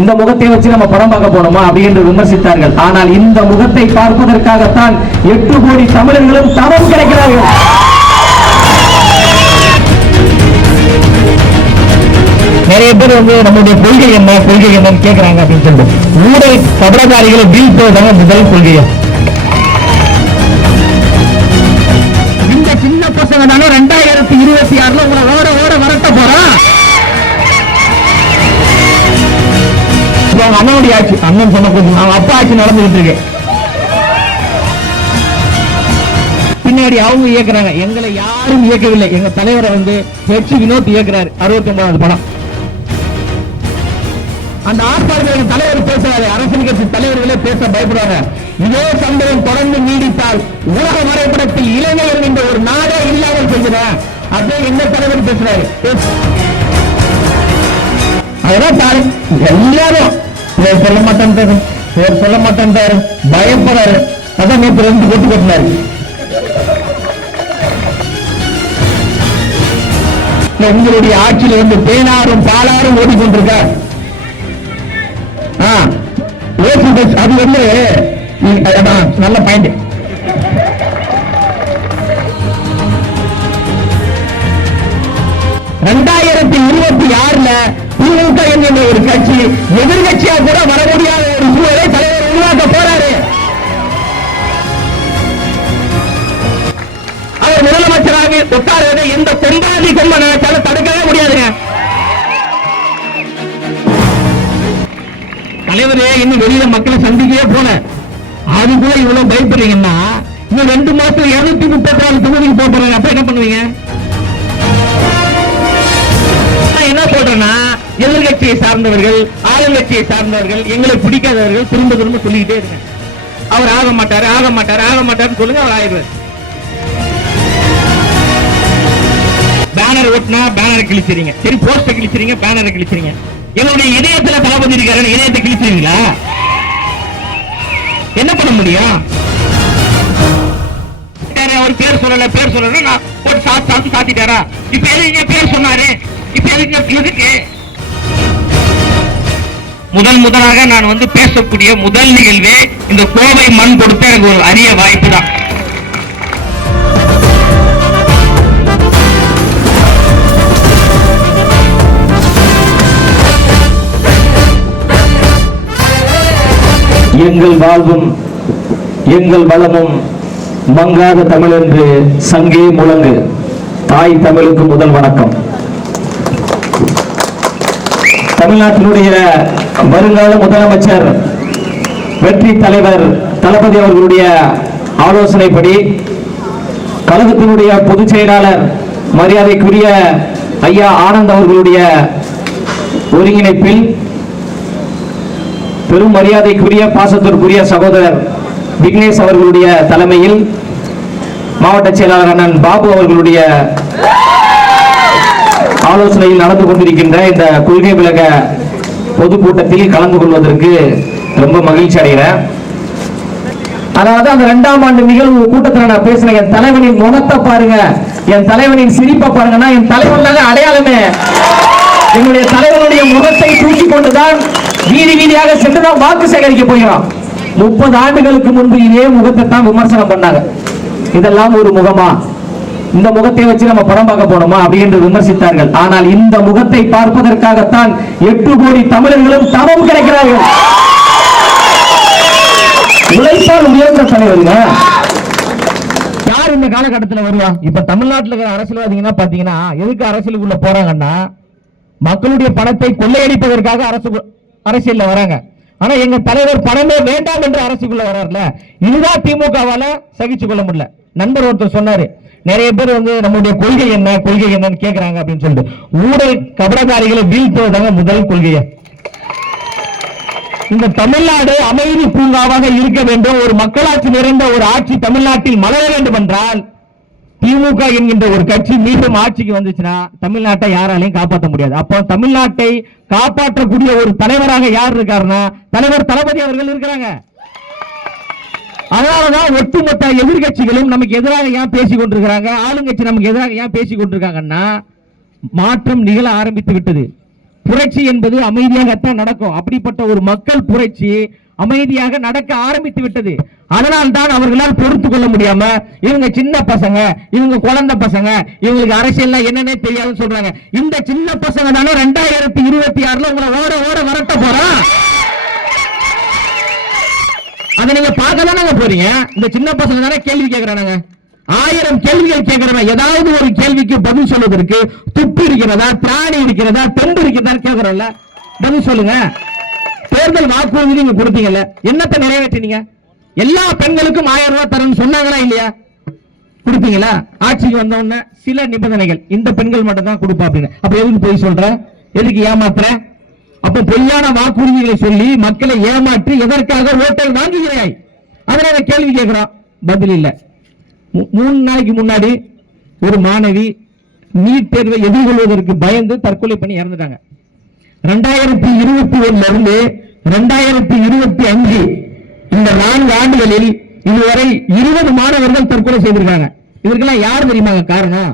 இந்த முகத்தை வச்சு நம்ம படம் பார்க்க போனோமா அப்படி என்று விமர்சித்தார்கள். ஆனால் இந்த முகத்தை பார்ப்பதற்காகத்தான் 8 கோடி தமிழர்களும் தவம் கிடைக்கிறார்கள். நிறைய பேர் வந்து நம்முடைய கொள்கை என்னன்னு கேட்கிறாங்க அப்படின்னு சொல்லிட்டு ஊழல் கபடதாரிகளை வீழ்த்துவதாங்க முதல் கொள்கையா. இந்த சின்ன பசங்க தானே 2026 உங்களை ஓட வரட்ட போறோம். அண்ணனுடைய ஆட்சி, அண்ணன் சொன்ன கொஞ்சம் அப்பா ஆட்சி நடந்துகிட்டு இருக்கு. பின்னாடி அவங்க இயக்குறாங்க, எங்களை யாரும் இயக்கவில்லை. எங்க தலைவரை வந்து ஹெச் வினோத் இயக்குறாரு. 69வது படம். அந்த ஆர்ப்பாட்டத்தில் தலைவர் பேசுறாரு, அரசியல் கட்சி தலைவர்களே பேச பயப்படுவாங்க. இதே சம்பவம் தொடர்ந்து நீடித்தால் உலக வரைபடத்தில் இளைஞர்கள் என்ற ஒரு நாடே இல்லாமல் செய்கிறேன். அதே என்ன தலைவர் பேசுறாரு. அதெல்லாம் பாரு, எல்லாரும் பேர் சொல்ல மாட்டேன் பயப்படுறாரு. அதான் நேற்று 2 கொட்டு கொட்டினாரு. உங்களுடைய ஆட்சியில் வந்து தேனாரும் பாலாரும் ஓடிக்கொண்டிருக்க. அது வந்து நல்ல பாயிண்ட். திமுக என்கிற ஒரு கட்சி எதிர்கட்சியா கூட வர முடியாத ஒரு சூழலை தலைவர் உருவாக்க போறாரு. அவர் முதலமைச்சராக உட்கார்வதை எந்த கொண்டாடி கொம்ப நினைச்சாலும் தடுக்கவே முடியாதுங்க. தலைவரே இன்னும் வெளியில மக்களை சந்திக்கவே போல அதுக்குள்ள இவ்வளவு பயப்படுறீங்கன்னா இன்னும் 2 மாசம் 234 தொகுதிக்கு போறாங்க. அப்ப என்ன பண்ணுவீங்க? என்ன சொல்றேன்னா, எதிர்கட்சியை சார்ந்தவர்கள் ஆளுங்கட்சியை சார்ந்தவர்கள் எங்களை பிடிக்காதவர்கள் திரும்ப சொல்லிக்கிட்டே இருங்க. அவர் ஆக மாட்டாரு சொல்லுங்க, அவர் ஆயிடுவார். பேனர் ஓட்டினா பேனரை கிழிச்சிருங்க, சரி போஸ்டர் கிழிச்சிருங்க, பேனரை கிழிச்சிருங்க. என்னுடைய இதயத்துல தளபதி இருக்காரு, இதயத்தை கிழிச்சிருங்களா? என்ன பண்ண முடியும்? அவர் பேர் சொல்லல நான் போட்டு சாத்திட்டாரா? இப்ப எதுக்கு பேர் சொன்னாரு? இப்ப எதுக்கு? முதலாக நான் வந்து பேசக்கூடிய முதல் நிகழ்வே இந்த கோவை மண் கொடுத்த எனக்கு ஒரு அரிய வாய்ப்பு தான். எங்கள் வாழ்வும் எங்கள் வளமும் மங்காத தமிழ் என்று சங்கே முழங்கு. தாய் தமிழுக்கு முதல் வணக்கம். தமிழ்நாட்டினுடைய வருங்கால முதலமைச்சர் வெற்றி தலைவர் தளபதி அவர்களுடைய ஆலோசனைப்படி கழகத்தினுடைய பொதுச் செயலாளர் மரியாதைக்குரிய ஐயா ஆனந்த் அவர்களுடைய ஒருங்கிணைப்பில் பெரும் மரியாதைக்குரிய பாசத்திற்குரிய சகோதரர் விக்னேஷ் அவர்களுடைய தலைமையில் மாவட்ட செயலாளர் அண்ணன் பாபு அவர்களுடைய ஆலோசனையில் நடந்து கொண்டிருக்கின்ற இந்த கொள்கை விளக்க பொதுக்கூட்டத்தில் கலந்து கொள்வதற்கு ரொம்ப மகிழ்ச்சி அடைகிறேன். அதாவது அந்த 2ஆம் ஆண்டு நிகழ்வு கூட்டத்தில் நான் பேசினேன். என் தலைவனின் முகத்தை பாருங்க, என் தலைவனின் சிரிப்பை பாருங்கன்னா என் தலைவன் தாங்க அடையாளமே. என்னுடைய தலைவனுடைய முகத்தை தூக்கி கொண்டுதான் வீதியாக சென்றுதான் வாக்கு சேகரிக்க போகிறோம். 30 ஆண்டுகளுக்கு முன்பு இதே முகத்தை தான் விமர்சனம் பண்ணாங்க. இதெல்லாம் ஒரு முகமா? இந்த முகத்தை வச்சு நம்ம படம் பார்க்க போனோமா அப்படி என்று விமர்சித்தார்கள். ஆனால் இந்த முகத்தை பார்ப்பதற்காகத்தான் 8 கோடி தமிழர்களும் தவம் கிடைக்கிறார்கள். உழைப்பால் உயர்ந்த தலைவருங்க. யார் இந்த காலகட்டத்தில் வருவா? இப்ப தமிழ்நாட்டில் இருக்கிற அரசியல்வாதிங்கன்னா பாத்தீங்கன்னா எதுக்கு அரசியலுக்குள்ள போறாங்கன்னா மக்களுடைய பணத்தை கொள்ளையடிப்பதற்காக அரசியல்ல வராங்க. ஆனா எங்க தலைவர் பணமே வேண்டாம் என்று அரசுக்குள்ள வர்றாருல, இதுதான் திமுகவால சகிச்சு கொள்ள முடியல. நண்பர் ஒருத்தர் சொன்னாரு, நிறைய பேர் வந்து நம்முடைய கொள்கை என்னன்னு கேட்கிறாங்க அப்படின்னு சொல்லிட்டு ஊழல் கபடதாரிகளை வீழ்த்துவதாங்க முதல் கொள்கையை. இந்த தமிழ்நாடு அமைதி பூங்காவாக இருக்க வேண்டும், ஒரு மக்களாட்சி நிறைந்த ஒரு ஆட்சி தமிழ்நாட்டில் மலர வேண்டும் என்றால் திமுக என்கின்ற ஒரு கட்சி மீண்டும் ஆட்சிக்கு வந்துச்சுன்னா தமிழ்நாட்டை யாராலையும் காப்பாற்ற முடியாது. அப்போ தமிழ்நாட்டை காப்பாற்றக்கூடிய ஒரு தலைவராக யார் இருக்காருன்னா தலைவர் தளபதி அவர்கள் இருக்கிறாங்க. அதனாலதான் ஒட்டுமொத்த எதிர்கட்சிகளும் நமக்கு எதிராக ஏன் பேசிக் கொண்டிருக்கிறாங்க, ஆளுங்கட்சி நமக்கு எதிராக ஏன் பேசிக் கொண்டிருக்காங்கன்னா மாற்றம் நிகழ ஆரம்பித்து விட்டது. புரட்சி என்பது அமைதியாகத்தான் நடக்கும். அப்படிப்பட்ட ஒரு மக்கள் புரட்சி அமைதியாக நடக்க ஆரம்பித்து விட்டது. அதனால் தான் அவர்களால் பொறுத்து கொள்ள முடியாம இவங்க சின்ன பசங்க, இவங்க குழந்தை பசங்க, இவங்களுக்கு அரசியல் என்னன்னே தெரியாதுன்னு சொல்றாங்க. இந்த சின்ன பசங்க தானே 2026 உங்களை ஓட ஓட வரட்ட போறா. அதை நீங்க பார்க்க தானே போறீங்க. இந்த சின்ன பசங்க தானே கேள்வி கேட்கிறாங்க. 1000 கேள்விகள் கேட்கிறவன் ஏதாவது ஒரு கேள்விக்கு பதில் சொல்வதற்கு துப்பு இருக்கிறதா, பிராணி இருக்கிறதா, தெம்பு இருக்கிறதா கேட்கிறோம்ல, பதில் சொல்லுங்க. தேர்தல் வாக்குறுதி நீங்க கொடுத்தீங்கல்ல, என்னத்தை நிறைவேற்றினீங்க? எல்லா பெண்களுக்கும் 1000 ரூபாய் தரேன்னு சொன்னாங்களா இல்லையா? கொடுத்தீங்களா? ஆட்சிக்கு வந்த உடனே சில நிபந்தனைகள், இந்த பெண்கள் மட்டும் தான் கொடுப்பா அப்படின்னு. அப்ப எதுக்கு போய் சொல்ற, எதுக்கு ஏமாத்துற? அப்ப பொய்யான வாக்குறுதிகளை சொல்லி மக்களை ஏமாற்றி எதற்காக ஓட்டை வாங்குகிறாய்? அதனால கேள்வி கேட்கிறோம், பதில் இல்ல. 3 நாளைக்கு முன்னாடி ஒரு மாணவி நீட் தேர்வை எதிர்கொள்வதற்கு பயந்து தற்கொலை பண்ணி இறந்துட்டாங்க. 2021 இருந்து 2025 இந்த 4 ஆண்டுகளில் இதுவரை 20 மாணவர்கள் தற்கொலை செய்திருக்காங்க. இதற்கெல்லாம் யார் தெரியுமா காரணம்?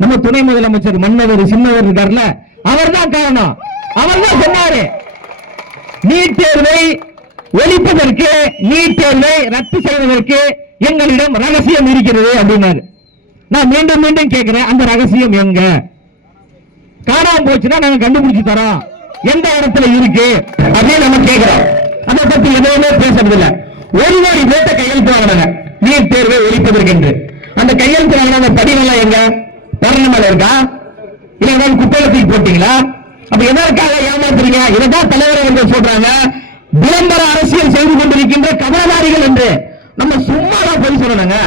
நம்ம துணை முதலமைச்சர் மன்னவர் சின்னவர் இருக்காருல்ல, அவர் தான் காரணம். அவர் தான் சொன்னாரு, நீட் தேர்வை ஒழிப்பதற்கு, நீட் தேர்வை ரத்து செய்வதற்கு எங்களிடம் ரகசியம் இருக்கிறது அப்படின்னாரு. நான் மீண்டும் மீண்டும் கேட்கிறேன், அந்த ரகசியம் எங்க? காணாம போச்சுன்னா நாங்க கண்டுபிடிச்சு தரோம், எந்த இடத்துல இருக்கு அப்படின்னு நம்ம கேட்கிறோம். அதை பத்தி எதுவுமே பேசுறது இல்ல. 1 கோடி பேர்த்த கையெழுத்து வாங்கினாங்க நீட் தேர்வை ஒழிப்பதற்கு என்று. அந்த கையெழுத்து வாங்கின படிவெல்லாம் எங்க? பரணமலை இருக்கா? இல்ல ஏதாவது குப்பையில போட்டீங்களா? அப்ப எதற்காக ஏமாத்துறீங்க? இதைதான் தலைவர் அவர்கள் சொல்றாங்க, விளம்பர அரசியல் செய்து கொண்டிருக்கின்ற கபலதாரிகள் என்று. நம்ம சும்மா தான் போய் சொல்லணுங்க.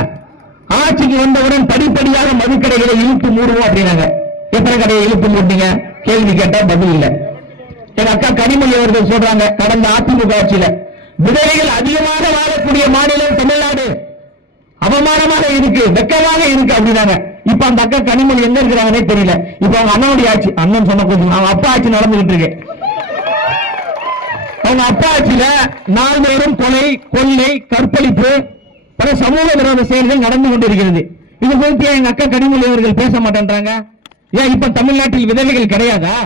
ஆட்சிக்கு வந்தவுடன் படிப்படியாக மதுக்கடைகளை இழுத்து மூடுவோம் அப்படின்னாங்க. எத்தனை கடையை இழுத்து மூட்டீங்க? கேள்வி கேட்டா பதில் இல்லை. எங்க அக்கா கனிமொழி அவர்கள் சொல்றாங்க, கடந்த அதிமுக ஆட்சியில விதவைகள் அதிகமாக வாழக்கூடிய மாநிலம் தமிழ்நாடு, அவமானமாக இருக்கு, வெக்கமாக இருக்கு அப்படின்னாங்க. இப்ப அந்த அக்கா கனிமொழி எங்க இருக்கிறாங்கன்னே தெரியல. இப்ப அவங்க அண்ணனுடைய ஆட்சி, அண்ணன் சொன்ன கொஞ்சம் அவங்க அப்பா ஆட்சி நடந்துகிட்டு இருக்கு. அவங்க அப்பா ஆட்சியில நாள்தோறும் கொலை, கொள்ளை, கற்பழிப்பு, பல சமூக விரோத செயல்கள் நடந்து கொண்டிருக்கிறது. இது குறித்து எங்க அக்கா கனிமொழி அவர்கள் பேச மாட்டேன்றாங்க. ஏன் இப்ப தமிழ்நாட்டில் விதவைகள் கிடையாதா?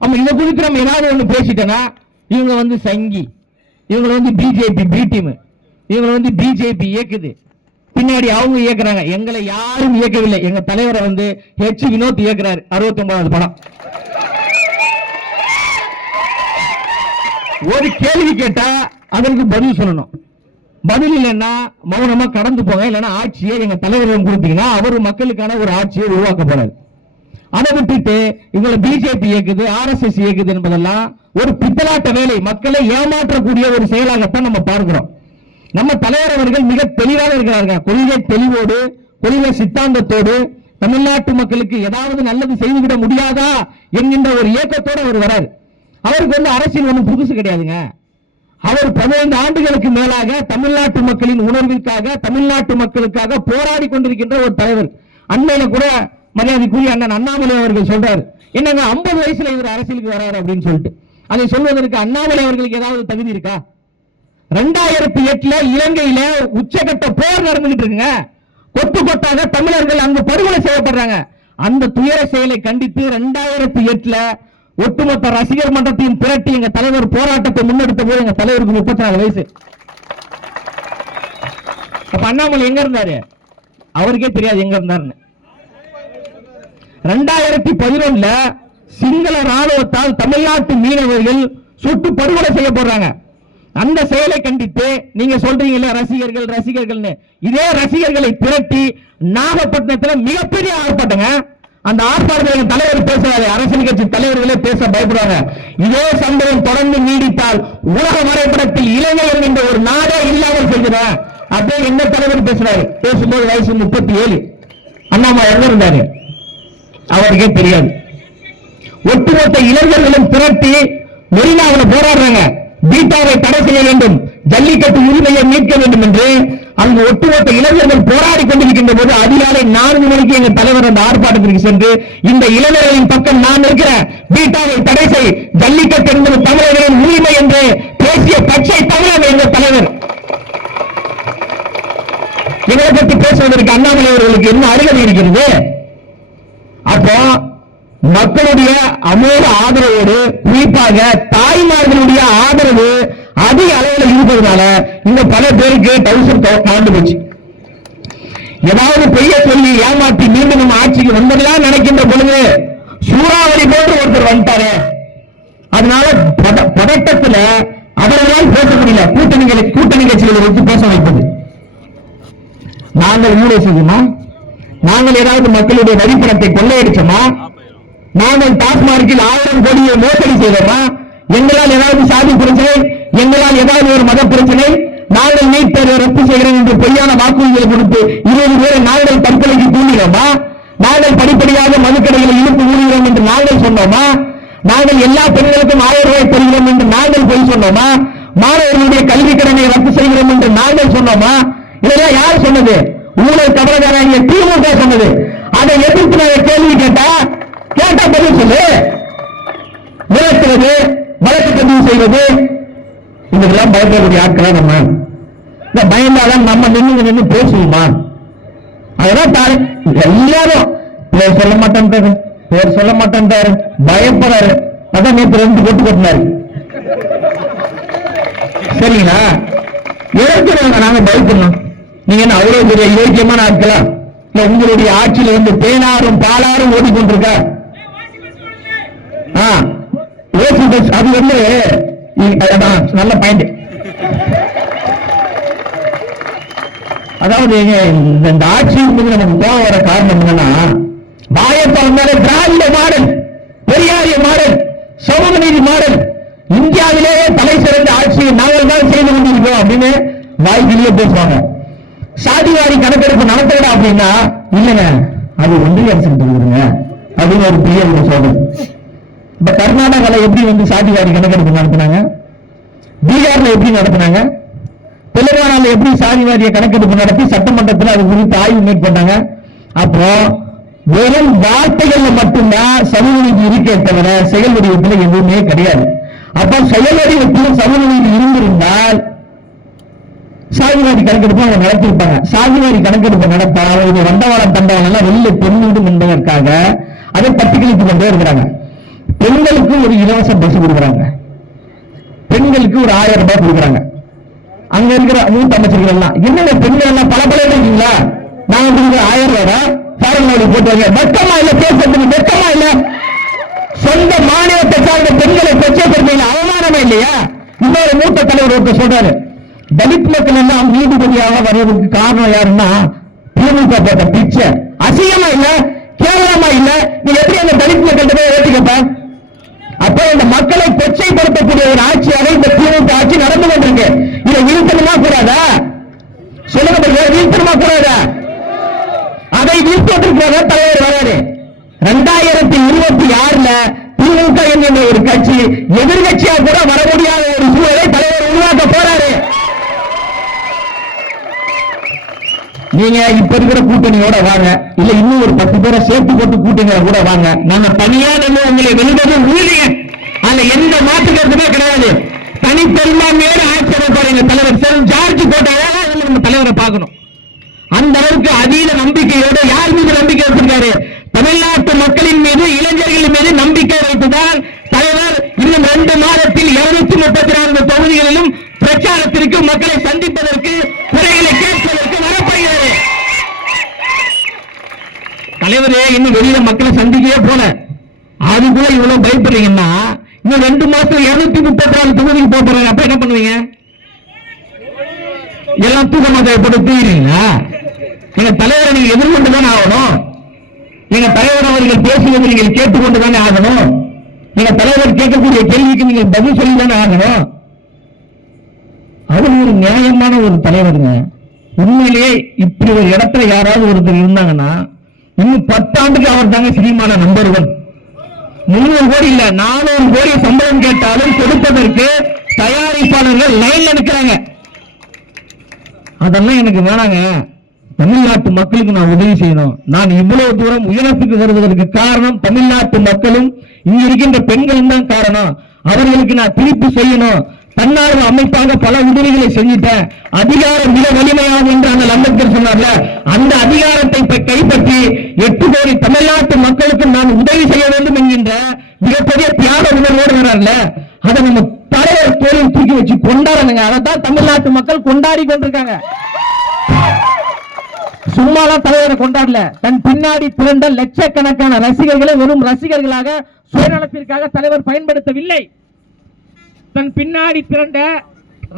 அப்ப இதை குறித்து நம்ம ஏதாவது ஒண்ணு பேசிட்டோம்னா இவங்க வந்து சங்கி, இவங்க வந்து பிஜேபி பி டீம், இவங்க வந்து பிஜேபி இயக்குது, பின்னாடி அவங்க இயக்குறாங்க. எங்களை யாரும் இயக்கவில்லை. எங்க தலைவரை வந்து ஹெச் வினோத் இயக்குறாரு. 69வது படம். ஒரு கேள்வி கேட்டா அதற்கு பதில் சொல்லணும். பதில் இல்லைன்னா மௌனமா கடந்து போங்க. இல்லைன்னா ஆட்சியை எங்க தலைவரிடம் கொடுத்தீங்கன்னா அவர் மக்களுக்கான ஒரு ஆட்சியை உருவாக்க போறாரு. அதை விட்டுட்டு இவங்களை பிஜேபி இயக்குது, ஆர்எஸ்எஸ் இயக்குது என்பதெல்லாம் ஒரு பித்தலாட்ட வேலை, மக்களை ஏமாற்றக்கூடிய ஒரு செயலாகத்தான் நம்ம பார்க்கிறோம். நம்ம தலைவர் அவர்கள் மிக தெளிவாக இருக்கிறார்கள். கொள்கை தெளிவோடு, கொள்கை சித்தாந்தத்தோடு தமிழ்நாட்டு மக்களுக்கு ஏதாவது நல்லது செய்துவிட முடியாதா என்கின்ற ஒரு இயக்கத்தோடு அவர் வராரு. அவருக்கு வந்து அரசியல் ஒன்றும் புதுசு கிடையாதுங்க. அவர் 15 ஆண்டுகளுக்கு மேலாக தமிழ்நாட்டு மக்களின் உணர்விற்காக, தமிழ்நாட்டு மக்களுக்காக போராடி கொண்டிருக்கின்ற ஒரு தலைவர். அண்மையில கூட மரியாதைக்குரிய அண்ணன் அண்ணாமலை அவர்கள் சொல்றாரு, என்னங்க 50 வயசுல இவர் அரசியலுக்கு வராரு அப்படின்னு சொல்லிட்டு. அதை சொல்வதற்கு அண்ணாமலை அவர்களுக்கு ஏதாவது தகுதி இருக்கா? 2008 இலங்கையில உச்சகட்ட போர் நடந்துகிட்டு இருக்குங்க. கொத்து கொத்தாக தமிழர்கள் அங்கு படுகொலை செய்யப்படுறாங்க. அந்த துயர செயலை கண்டித்து 2008 ஒட்டுமொத்த ரசிகர் மன்றத்தையும் திரட்டி எங்க தலைவர் போராட்டத்தை முன்னெடுத்த போது எங்க தலைவருக்கு 34 வயசு. அப்ப அண்ணாமலை எங்க இருந்தாரு? அவருக்கே தெரியாது எங்க இருந்தாருன்னு. 2011 சிங்கள ராணுவத்தால் தமிழ்நாட்டு மீனவர்கள் சுட்டு படுகொலை செய்யப்படுறாங்க. அந்த செயலை கண்டித்து நீங்க சொல்றீங்களே ரசிகர்கள் ரசிகர்கள்னு, இதே ரசிகர்களை திரட்டி நாகப்பட்டினத்தில் மிகப்பெரிய ஆர்ப்பாட்டங்க. அந்த ஆர்ப்பாட்டத்தில் தலைவர் பேசுறாரு, அரசியல் கட்சி தலைவர்களே பேச பயப்படுறாங்க. இதே சம்பவம் தொடர்ந்து நீடித்தால் உலக வரைபடத்தில் இலங்கை என்கின்ற ஒரு நாடே இல்லாமல் செய்கிறார். அப்படியே என்ன தலைவர் பேசுறாரு? பேசும்போது வயசு 37. அண்ணாமலை எங்க இருந்தாரு? அவருக்கே தெரியாது. ஒட்டுமொத்த இளைஞர்களும் திரட்டி மெரினாவில் போராடுறாங்க. பீட்டாவை தடை செய்ய வேண்டும், ஜல்லிக்கட்டு உரிமையை மீட்க வேண்டும் என்று அங்கு ஒட்டுமொத்த இளைஞர்கள் போராடி கொண்டிருக்கின்ற போது அதிகாலை 4 மணிக்கு எங்கள் தலைவர் அந்த ஆர்ப்பாட்டத்திற்கு சென்று இந்த இளைஞர்களின் பக்கம் நான் இருக்கிறேன், பீட்டாவை தடை செய், ஜல்லிக்கட்டு என்பது தமிழர்களின் உரிமை என்று பேசிய பச்சை தமிழர் எங்கள் தலைவர். இவரை பற்றி பேசுவதற்கு அண்ணாமலை அவர்களுக்கு என்ன அருகதை இருக்கிறது? அப்போ மக்களுடைய அமோக ஆதரவோடு குறிப்பாக தாய்மார்களுடைய ஆதரவு அதிக அளவில் இருப்பதனால இந்த பல பேருக்கு டவுசர் மாண்டு போச்சு. ஏதாவது பெரிய சொல்லி ஏமாற்றி மீண்டும் நம்ம ஆட்சிக்கு வந்ததெல்லாம் நினைக்கின்ற பொழுது சூறாவளி போன்று ஒருத்தர் வந்துட்டாரு. அதனால பதட்டத்துல அவர்களால் பேச முடியல. கூட்டணி கட்சிகளை வச்சு பேச வைப்பது. நாங்கள் ஊழல் செய்யுமா? நாங்கள் ஏதாவது மக்களுடைய வரிப்பணத்தை கொள்ளையடிச்சோமா? நாங்கள் டாஸ்மார்க்கில் 1000 கோடியை மோசடி செய்தோமா? எங்களால் ஏதாவது சாதி பிரச்சனை, எங்களால் ஏதாவது ஒரு மத பிரச்சனை, நாங்கள் நீட் தேர்வை ரத்து செய்கிறோம் என்று பொய்யான வாக்குறுதிகளை கொடுத்து 20 பேரை நாங்கள் தற்கொலைக்கு தூண்டினோமா? நாங்கள் படிப்படியாக மதுக்கடைகளை இழுப்பு மூடுகிறோம் என்று நாங்கள் சொன்னோமா? நாங்கள் எல்லா பெண்களுக்கும் 1000 ரூபாய் தருகிறோம் என்று நாங்கள் பொய் சொன்னோமா? மாணவர்களுடைய கல்வி கடனை ரத்து செய்கிறோம் என்று நாங்கள் சொன்னோமா? இதெல்லாம் யார் சொன்னது? ஊழல் கபலகாரங்க திமுக சொன்னது. அதை எதிர்த்து நாங்கள் கேள்வி கேட்டா பதில் சொல்லு. விளக்குவது, வழக்கு பதிவு செய்வது, இதெல்லாம் பயப்படக்கூடிய ஆட்களா நம்ம? இந்த பயந்தாதான் நம்ம நின்று பேசுவோமா? அதெல்லாம் எல்லாரும் பேர் சொல்ல மாட்டேன்றாரு, பேர் சொல்ல மாட்டேன்றாரு, பயப்படுறாரு. அதான் நேற்று 2 கொட்டு கொட்டினாரு. சரிங்களா? எதற்கு நாங்க பயப்படணும்? நீங்க என்ன அவ்வளவு பெரிய யோக்கியமான ஆட்களா? இல்ல உங்களுடைய ஆட்சியில வந்து தேனாரும் பாலாரும் ஓடிக்கொண்டிருக்க? அது வந்து நல்ல பாயிண்ட். அதாவது இந்த ஆட்சி நமக்கு கோவம் வர காரணம் என்னன்னா, பாயப்பா வந்தாலே திராவிட மாடல், பெரியாரிய மாடல், சமூக நீதி மாடல், இந்தியாவிலேயே தலை சிறந்த ஆட்சியை நாங்கள் தான் செய்து கொண்டிருக்கிறோம் அப்படின்னு வாய்ப்பிலேயே பேசுவாங்க. சாதிவாரி கணக்கெடுப்பு நடத்துகிறா அப்படின்னா இல்லைங்க, அது ஒன்றிய அரசு கொடுக்குறீங்க அப்படின்னு ஒரு பெரிய சொல்றது. இப்ப கர்நாடகால எப்படி வந்து சாதிவாரி கணக்கெடுப்பு நடத்தினாங்க, பீகார்ல எப்படி நடத்தினாங்க, தெலுங்கானால எப்படி சாதிவாரிய கணக்கெடுப்பு நடத்தி சட்டமன்றத்தில் அது குறித்து ஆய்வு மேற்கொண்டாங்க. அப்போ வெறும் வார்த்தைகள்ல மட்டும்தான் சமூக நீதி இருக்கே தவிர செயல் வடிவத்தில் எதுவுமே கிடையாது. அப்ப செயல் வடிவத்தில் சமூக நீதி இருந்திருந்தால் சாதிவாரி கணக்கெடுப்பு அவங்க நடத்திருப்பாங்க. சாதிவாரி கணக்கெடுப்பு நடத்த அவருடைய வண்டவாளம் தண்டவாளம் எல்லாம் வெளியில தெரிந்துவிடும் என்பதற்காக அதை பட்டியலிட்டுக் கொண்டே இருக்கிறாங்க. பெண்களுக்கு ஒரு இலவச பஸ் கொடுக்குறாங்க, பெண்களுக்கு ஒரு 1000 ரூபாய் கொடுக்குறாங்க. அங்க இருக்கிற மூத்த அமைச்சர்கள் எல்லாம் என்னென்ன பெண்கள் எல்லாம் பல இருக்கீங்களா? நாங்க கொடுக்குற 1000 ரூபாய் ஃபாரன் போட்டுவாங்க. வெக்கமா இல்ல? பேசுறதுக்கு வெக்கமா இல்ல? சொந்த மாநிலத்தை சார்ந்த பெண்களை கொச்சைப்படுத்த அவமானமே இல்லையா? இன்னொரு மூத்த தலைவர் ஒருத்தர் சொல்றாரு, தலித் மக்கள் எல்லாம் நீதிபதியாக வருவதற்கு காரணம் யாருன்னா திமுக போட்ட பிச்சை. அசிங்கமா இல்ல? கேவலமா இல்ல? நீ எப்படி அந்த தலித் மக்கள் ஏற்றுக்கப்ப? அப்ப இந்த மக்களை கொச்சைப்படுத்தக்கூடிய ஒரு ஆட்சியாக இந்த திமுக ஆட்சி நடந்து கொண்டிருக்கு. இதை வீழ்த்தணுமா கூடாதா? சொல்லுங்க, வீழ்த்தணுமா கூடாதா? அதை வீழ்த்துவதற்காக தலைவர் வராரு. 2026 திமுக என்கின்ற ஒரு கட்சி எதிர்கட்சியா கூட வர முடியாத ஒரு சூழலை தலைவர் உருவாக்க போறாரு. நீங்க இப்ப இருக்கிற கூட்டணியோட வாங்க, இல்ல இன்னும் ஒரு 10 பேரை சேர்த்து போட்டு கூட்டணியோட கூட வாங்க. நாங்க தனியா நம்ம உங்களை வெல்வது உறுதிய, அதுல எந்த மாற்று கருத்துமே கிடையாது. தனிப்பெரும்பான்மையோட ஆட்சி அமைப்பாரு தலைவர் ஜார்ஜ் போட்டாலே நம்ம தலைவரை பார்க்கணும். அந்த அளவுக்கு அதீத நம்பிக்கையோட யார் மீது நம்பிக்கை வச்சிருக்காரு? தமிழ்நாட்டு மக்களின் மீது, இளைஞர்களின் மீது நம்பிக்கை வைத்துதான் தலைவர் இன்னும் 2 மாதத்தில் 234 தொகுதிகளிலும் பிரச்சாரத்திற்கு மக்களை சந்திப்பதற்கு, குறைகளை கேட்பதற்கு வரப்படுகிறது. தலைவரே இன்னும் வெளியில மக்களை சந்திக்கவே போல, அதுக்குள்ள இவ்வளவு பயப்படுறீங்கன்னா இன்னும் 2 மாசத்துல 234 தொகுதிக்கு போறாங்க. அப்ப என்ன பண்ணுவீங்க? எல்லாம் தூக்கமாக்கப்படுத்தீங்களா? எங்க தலைவரை நீங்க எதிர்கொண்டுதானே ஆகணும். எங்க தலைவர் அவர்கள் பேசுவதை நீங்கள் கேட்டுக்கொண்டுதானே ஆகணும். எங்க தலைவர் கேட்கக்கூடிய கேள்விக்கு நீங்கள் பதில் சொல்லிதானே ஆகணும். அது ஒரு நியாயமான ஒரு தலைவருங்க. உண்மையிலேயே இப்படி ஒரு இடத்துல யாராவது ஒருத்தர் இருந்தாங்கன்னா இன்னும் 10 ஆண்டுக்கு அவர் தாங்க சினிமான நம்பர் 1. 300 கோடி இல்ல 400 கோடி சம்பளம் கேட்டாலும் கொடுப்பதற்கு தயாரிப்பாளர்கள் லைன்ல நிற்கிறாங்க. அதெல்லாம் எனக்கு வேணாங்க. தமிழ்நாட்டு மக்களுக்கு நான் உதவி செய்யணும். நான் இவ்வளவு தூரம் உயரத்துக்கு வருவதற்கு காரணம் தமிழ்நாட்டு மக்களும் இங்க இருக்கின்ற பெண்களும் தான் காரணம். அவர்களுக்கு நான் திருப்பி செய்யணும். தன்னார்வ அமைப்பாக பல உதவிகளை செஞ்சிட்டேன். அதிகாரம் மிக வலிமையாகும் என்று அந்த அம்பேத்கர் சொன்னார்ல, அந்த அதிகாரத்தை கைப்பற்றி 8 கோடி தமிழ்நாட்டு மக்களுக்கு நான் உதவி செய்ய வேண்டும் என்கின்ற மிகப்பெரிய தியாக உணர்வோடு வர்றாருல, அதை நம்ம தலைவர் தோளில் தூக்கி வச்சு கொண்டாடணுங்க. அதைத்தான் தமிழ்நாட்டு மக்கள் கொண்டாடி கொண்டிருக்காங்க. சும்மாலாம் தலைவரை கொண்டாடல, தன் பின்னாடி திரண்ட லட்சக்கணக்கான ரசிகர்களை வெறும் ரசிகர்களாக சுயநலத்திற்காக தலைவர் பயன்படுத்தவில்லை. தன் பின்னாடி திரண்ட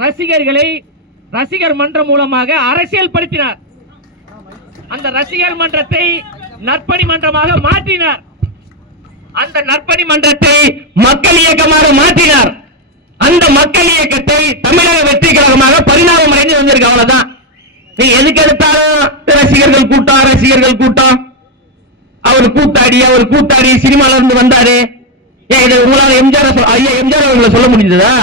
ரசிகர்களை ரசிகர் மன்றம் மூலமாக அரசியல் படுத்தினார். அந்த ரசிகர் மன்றத்தை நற்பணி மன்றமாக மாற்றினார். அந்த நற்பணி மன்றத்தை மக்கள் இயக்கமாக மாற்றினார். அந்த மக்கள் இயக்கத்தை தமிழக வெற்றி கழகமாக பரிணாமம் அடைந்து வந்திருக்கு. அவ்வளவுதான். நீ எதுக்கு எடுத்தாலும் ரசிகர்கள் கூட்டம், ரசிகர்கள் கூட்டம். அவர் கூத்தாடி சினிமால இருந்து வந்தாரு. உங்களால எம்ஜிஆர் அவர்களை சொல்ல முடிஞ்சதா?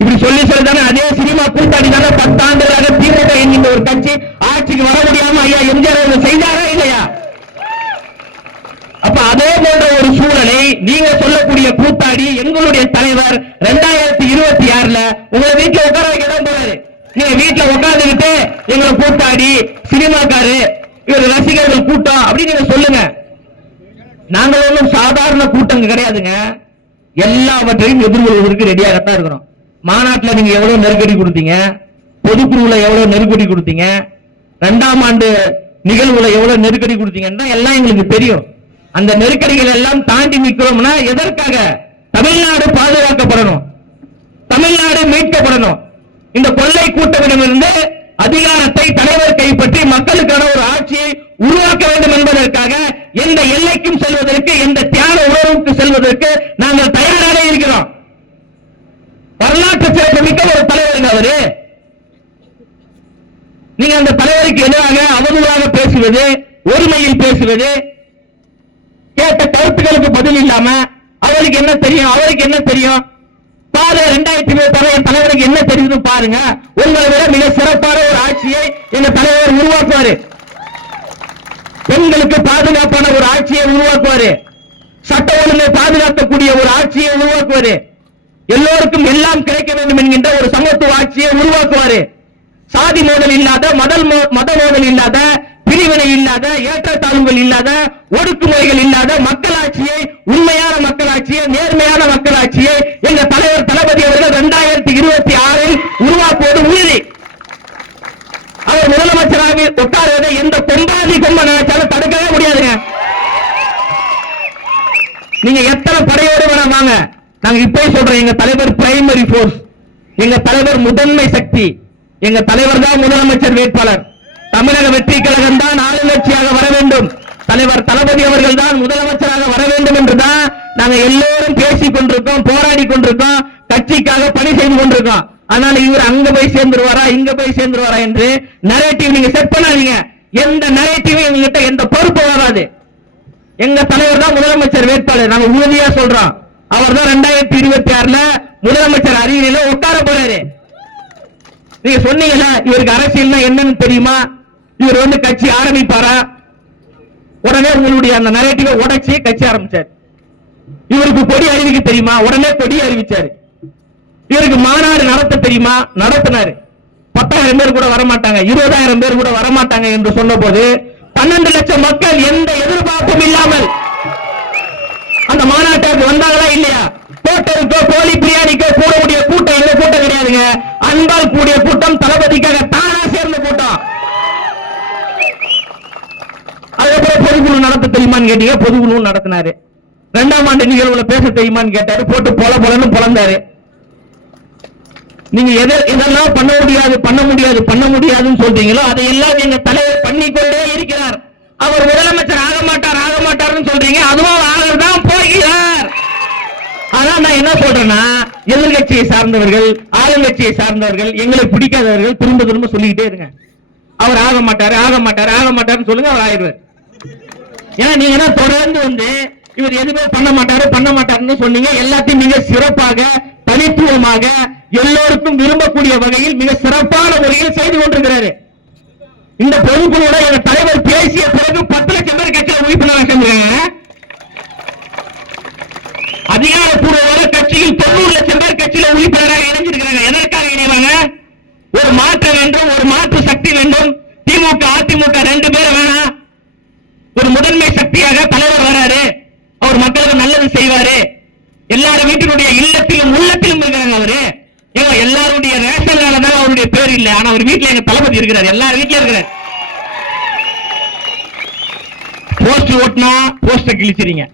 இப்படி சொல்லிதானே அதே சினிமா கூத்தாடி தானே 10 ஆண்டுகளாக திமுக என்கின்ற ஒரு கட்சி ஆட்சிக்கு வர முடியாம ஐயா எம்ஜிஆர் அவர்கள் செய்தாரா இல்லையா? அப்ப அதே போன்ற ஒரு சூழலை நீங்க சொல்லக்கூடிய கூத்தாடி எங்களுடைய தலைவர் 2026ல உங்களை வீட்டுல உட்கார வைக்க தான் போறாரு. நீங்க வீட்டுல உட்கார்ந்துக்கிட்டு எங்களை கூத்தாடி சினிமாக்காரு இவர் ரசிகர்கள் கூட்டம் அப்படின்னு நீங்க சொல்லுங்க. நாங்கள் ஒன்றும் சாதாரண கூட்டங்க கிடையாதுங்க. எல்லாவற்றையும் எதிர்கொள்வதற்கு ரெடியாகத்தான் இருக்கிறோம். மாநாட்டில் நீங்க எவ்வளவு நெருக்கடி கொடுத்தீங்க, பொதுக்குழுல எவ்வளவு நெருக்கடி கொடுத்தீங்க, 2ஆம் ஆண்டு நிகழ்வுல எவ்வளவு நெருக்கடி கொடுத்தீங்கன்னா எல்லாம் எங்களுக்கு தெரியும். அந்த நெருக்கடிகள் எல்லாம் தாண்டி நிற்கிறோம்னா எதற்காக? தமிழ்நாடு பாதுகாக்கப்படணும், தமிழ்நாடு மீட்கப்படணும். இந்த கொள்ளை கூட்டமிடமிருந்து அதிகாரத்தை தலைவர் கைப்பற்றி மக்களுக்கான ஒரு ஆட்சியை உருவாக்க வேண்டும் என்பதற்காக எந்த எல்லைக்கும் செல்வதற்கு, எந்த தியாக உறவுக்கு செல்வதற்கு நாங்கள் தயாராக இருக்கிறோம். வரலாற்று சிறப்பு மிக்க ஒரு தலைவர் அவரு. நீங்க அந்த தலைவருக்கு எதிராக அவதூறாக பேசுவது, ஒருமையில் பேசுவது, கேட்ட கருத்துக்களுக்கு பதில் இல்லாம அவருக்கு என்ன தெரியும், அவருக்கு என்ன தெரியும், பாரு 2026 தலைவருக்கு என்ன தெரியுது பாருங்க. உங்களை விட மிக சிறப்பான ஒரு ஆட்சியை எங்க தலைவர் உருவாக்குவாரு. பெண்களுக்கு பாதுகாப்பான ஒரு ஆட்சியை உருவாக்குவாரு. சட்ட ஒழுங்கை பாதுகாக்கக்கூடிய ஒரு ஆட்சியை உருவாக்குவாரு. எல்லோருக்கும் எல்லாம் கிடைக்க வேண்டும் என்கின்ற ஒரு சமத்துவ ஆட்சியை உருவாக்குவாரு. சாதி மோதல் இல்லாத, மத மோதல் இல்லாத, பிரிவினை இல்லாத, ஏற்றத்தாழ்வுகள் இல்லாத, ஒடுக்குமுறைகள் இல்லாத மக்களாட்சியை, உண்மையான மக்களாட்சியை, நேர்மையான மக்களாட்சியை எங்க தலைவர் தளபதி அவர்கள் 2026 உருவாக்குவது உறுதி. அவர் முதலமைச்சராக உட்காருவதை எந்த கொம்பாதி கொம்ப நினைச்சாலும் தடுக்கவே முடியாதுங்க. நீங்க எத்தனை படையோடு வேணா வாங்க, நாங்க இப்ப சொல்றோம், எங்க தலைவர் பிரைமரி போர்ஸ், எங்க தலைவர் முதன்மை சக்தி, எங்க தலைவர் தான் முதலமைச்சர் வேட்பாளர். தமிழக வெற்றி கழகம் தான் ஆளுங்கட்சியாக வர வேண்டும், தலைவர் தளபதி அவர்கள் தான் முதலமைச்சராக வர வேண்டும் என்றுதான் நாங்க எல்லோரும் பேசிக் கொண்டிருக்கோம், போராடி கொண்டிருக்கோம், கட்சிக்காக பணி செய்து கொண்டிருக்கோம். அதனால இவர் அங்க போய் சேர்ந்துருவாரா, இங்க போய் சேர்ந்துருவாரா என்று நரேட்டிவ் நீங்க செட் பண்ணாதீங்க. எந்த நரேட்டிவும் எங்ககிட்ட எந்த பொறுப்பு வராது. எங்க தலைவர் தான் முதலமைச்சர் வேட்பாளர், நாங்க உறுதியா சொல்றோம். அவர் தான் 2026ல முதலமைச்சர் அருகில உட்கார போறாரு. நீங்க சொன்னீங்கல்ல இவருக்கு அரசியல்னா என்னன்னு தெரியுமா, இவர் வந்து கட்சி ஆரம்பிப்பாரா, உடனே உங்களுடைய அந்த நரேட்டிவை உடைச்சி கட்சி ஆரம்பிச்சார். இவருக்கு கொடி அறிவிக்க தெரியுமா, உடனே கொடி அறிவிச்சாரு. இவருக்கு மாநாடு நடத்த தெரியுமா, நடத்தினாரு. 10,000 பேர் கூட வரமாட்டாங்க, 20,000 பேர் கூட வரமாட்டாங்க என்று சொன்ன போது 12 லட்சம் மக்கள் எந்த எதிர்பார்ப்பும் இல்லாமல் அந்த மாநாட்டுக்கு வந்தாங்களா இல்லையா? ஹோட்டலுக்கோ கோழி பிரியாணிக்கோ கூடக்கூடிய கூட்டம் எந்த கூட்டம் கிடையாதுங்க. அன்பால் கூடிய கூட்டம், தளபதிக்காக தானா சேர்ந்த கூட்டம். அதுக்கப்புறம் பொதுக்குழு நடத்த தெரியுமான்னு கேட்டீங்க, பொதுக்குழு நடத்தினாரு. 2ஆம் ஆண்டு நிகழ்வுல பேச தெரியுமான்னு கேட்டாரு, போட்டு பொலன்னு பொலந்தாரு. நீங்க எதெல்லாம் பண்ண முடியாதுன்னு சொல்றீங்களோ அதையெல்லாம் எங்க தலைவர் பண்ணிக்கொண்டே இருக்கிறார். அவர் முதலமைச்சர் ஆக மாட்டார்னு சொல்றீங்க, அதுவும் ஆகதான் போகிறார். அதான் நான் என்ன சொல்றேன்னா, எதிர்கட்சியை சார்ந்தவர்கள், ஆளுங்கட்சியை சார்ந்தவர்கள், எங்களை பிடிக்காதவர்கள் திரும்ப சொல்லிக்கிட்டே இருங்க. அவர் ஆக மாட்டாருன்னு சொல்லுங்க, அவர் ஆயிடுவார். ஏன்னா நீங்க தொடர்ந்து வந்து இவர் எதுவுமே பண்ண மாட்டாருன்னு சொன்னீங்க. எல்லாத்தையும் மிக சிறப்பாக, தனித்துவமாக, எல்லோருக்கும் விரும்பக்கூடிய வகையில் மிக சிறப்பான முறையில் செய்து கொண்டிருக்கிறாரு. இந்த பொதுக்குழுவோட எங்க தலைவர் பேசிய பிறகு 10 லட்சம் பேர் கட்சியில் உறுப்பினராக செஞ்சாங்க. அதிகாரப்பூர்வ கட்சியில் 90 லட்சம் பேர் கட்சியில் உறுப்பினராக இணைஞ்சிருக்கிறாங்க. எதற்காக இணைவாங்க? ஒரு மாற்று வேண்டும், ஒரு மாற்று சக்தி வேண்டும். திமுக அதிமுக 2 பேர் வேணாம். ஒரு முதன்மை சக்தியாக தலைவர் வராரு, அவர் மக்களுக்கு நல்லது செய்வார். எல்லாரும் வீட்டினுடைய இல்லத்திலும் உள்ளத்திலும் இருக்கிறாங்க அவரு. ஏன் எல்லாருடைய ரேஷனால தான் அவருடைய பேர் இல்லை, ஆனா அவர் வீட்டுல எங்க தளபதி இருக்கிறார், எல்லாரும் வீட்டுல இருக்கிறார். போஸ்ட் ஓட்டினா போஸ்டர் கிழிச்சிரீங்க,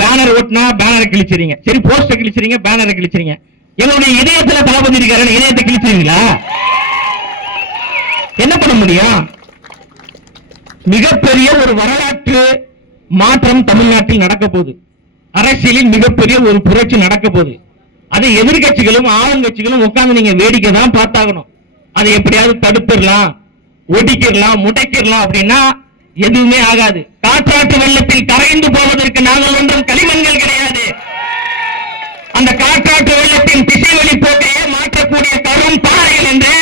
பேனர் ஓட்டினா பேனரை கிழிச்சிரீங்க. சரி, போஸ்டர் கிழிச்சிரீங்க, பேனரை கிழிச்சிரீங்க. எங்களுடைய இதயத்துல தளபதி இருக்காரு, இதயத்தை கிழிச்சிருங்களா? என்ன பண்ண முடியும்? மிகப்பெரிய ஒரு வரலாற்று மாற்றம் தமிழ்நாட்டில் நடக்க போகுது. அரசியலில் மிகப்பெரிய ஒரு புரட்சி நடக்க போகுது. அதை எதிர்கட்சிகளும் ஆளுங்கட்சிகளும் உட்கார்ந்து நீங்க வேடிக்கை தான் பார்த்தாகணும். அதை எப்படியாவது தடுத்துடலாம், ஒடிக்கிடலாம், முடைக்கிடலாம் அப்படின்னா எதுவுமே ஆகாது. காற்றாற்று வெள்ளத்தில் கரைந்து போவதற்கு நாங்கள் ஒன்றும் களிமண்கள் கிடையாது. அந்த காற்றாற்று வெள்ளத்தின் திசை வழி போக்கையே மாற்றக்கூடிய கரும் பாறைகள் என்று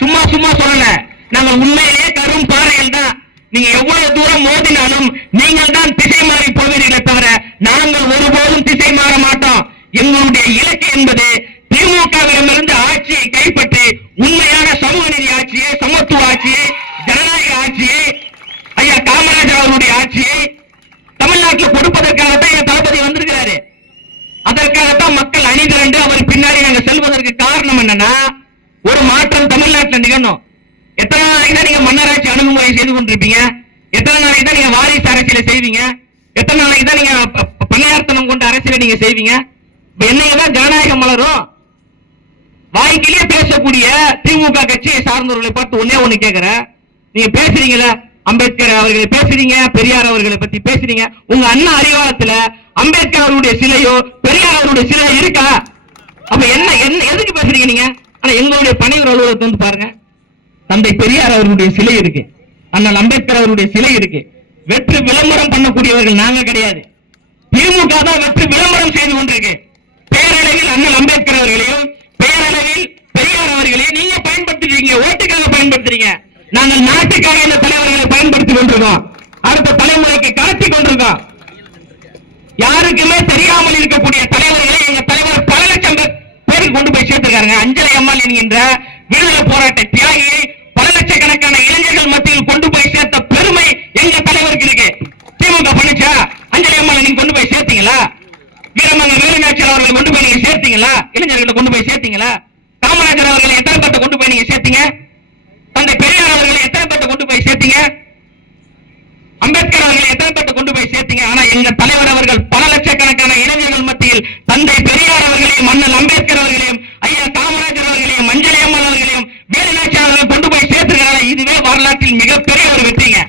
சும்மா சும்மா சொல்லல, நாங்கள் உண்மையிலேயே கரும் பாறைகள் தான். நீங்க எவ்வளவு தூரம் மோதினாலும் நீங்கள் தான் திசை மாறி போவீர்களே தவிர நாங்கள் ஒருபோதும் திசை மாற மாட்டோம். எங்களுடைய இலக்கு என்பது திமுகவிடமிருந்து ஆட்சியை கைப்பற்றி உண்மையான சமூக நீதி ஆட்சியை, சமத்துவ ஆட்சியை, ஜனநாயக ஆட்சியை, ஐயா காமராஜர் அவருடைய ஆட்சியை தமிழ்நாட்டில் கொடுப்பதற்காகத்தான் எங்க தளபதி வந்திருக்கிறாரு. அதற்காகத்தான் மக்கள் அணிதிரண்டு அவர் பின்னாடி நாங்க செல்வதற்கு காரணம் என்னன்னா, ஒரு மாற்றம் தமிழ்நாட்டில் நிகழணும். எத்தனை நாளைக்கு தான் நீங்க மன்னராட்சி அணுகுமுறை செய்து கொண்டிருப்பீங்க? எத்தனை நாளைக்கு தான் நீங்க வாரிசு அரசியலை செய்வீங்க? எத்தனை நாளைக்கு தான் நீங்க பணியார்த்தனம் கொண்ட அரசியலை நீங்க செய்வீங்க? என்னைக்குதான் ஜனநாயகம் மலரும்? வாய்க்கிலேயே பேசக்கூடிய திமுக கட்சியை சார்ந்தவர்களை பார்த்து ஒன்னே ஒண்ணு கேட்கிற, நீங்க பேசுறீங்களா அம்பேத்கர் அவர்களை பேசுறீங்க, பெரியார் அவர்களை பத்தி பேசுறீங்க. உங்க அண்ணா அறிவாலயத்துல அம்பேத்கர் அவருடைய சிலையோ பெரியார் அவருடைய சிலையோ இருக்கா? அப்ப என்ன என்ன எதுக்கு பேசுறீங்க நீங்க? ஆனா எங்களுடைய பணிவர் அலுவலகத்தை வந்து பாருங்க, தந்தை பெரியார் அவர்களுடைய சிலை இருக்கு, அண்ணல் அம்பேத்கர் அவருடைய சிலை இருக்கு. வெற்று விளம்பரம் பண்ணக்கூடியவர்கள் நாங்க கிடையாது. திமுக தான் வெற்று விளம்பரம் செய்து கொண்டிருக்கு. பேரளவில் அண்ணல் அம்பேத்கர் அவர்களையும் பேரளவில் பெரியார் அவர்களையும் நீங்க பயன்படுத்துறீங்க, ஓட்டுக்காக பயன்படுத்துறீங்க. நாங்கள் நாட்டுக்காக இந்த தலைவர்களை பயன்படுத்தி கொண்டிருக்கோம், அடுத்த தலைமுறைக்கு கடத்தி கொண்டிருக்கோம். யாருக்குமே தெரியாமல் இருக்கக்கூடிய தலைவர்களை எங்க தலைவர் பல லட்சம் பேருக்கு கொண்டு போய் சேர்த்திருக்காங்க. அஞ்சலி அம்மாள் என்கின்ற விடுதலை போராட்ட தியாகியை பல லட்சக்கணக்கான இளைஞர்கள் மத்தியில் கொண்டு போய் சேர்த்த பெருமை எங்க தலைவருக்கு இருக்கு. திமுக பண்ணிச்சா? அஞ்சலி அம்மாளை நீங்க கொண்டு போய் சேர்த்தீங்களா? வீரமங்க வேலுநாச்சியார் அவர்களை கொண்டு போய் நீங்க சேர்த்தீங்களா? இளைஞர்களை கொண்டு போய் சேர்த்தீங்களா? காமராஜர் அவர்களை எத்தனை பேர்த்த கொண்டு போய் நீங்க சேர்த்தீங்க? தந்தை பெரியார் அவர்களை எத்தனை பேர்த்த கொண்டு போய் சேர்த்தீங்க? அம்பேத்கர் அவர்களை எத்தனை பேர்த்த கொண்டு போய் சேர்த்தீங்க? ஆனா எங்க தலைவர் அவர்கள் பல லட்சக்கணக்கான இளைஞர்கள் மத்தியில் தந்தை பெரியார் அவர்களையும் அண்ணல் அம்பேத்கர் அவர்களையும் ஐயா காமராஜர் அவர்களையும் அஞ்சலி அம்மாள் அவர்களையும் வேலுநாச்சியார் அவர்களை கொண்டு போய் சேர்த்திருக்கிறாங்க. இதுவே வரலாற்றில் மிகப்பெரிய ஒரு வெற்றிங்க.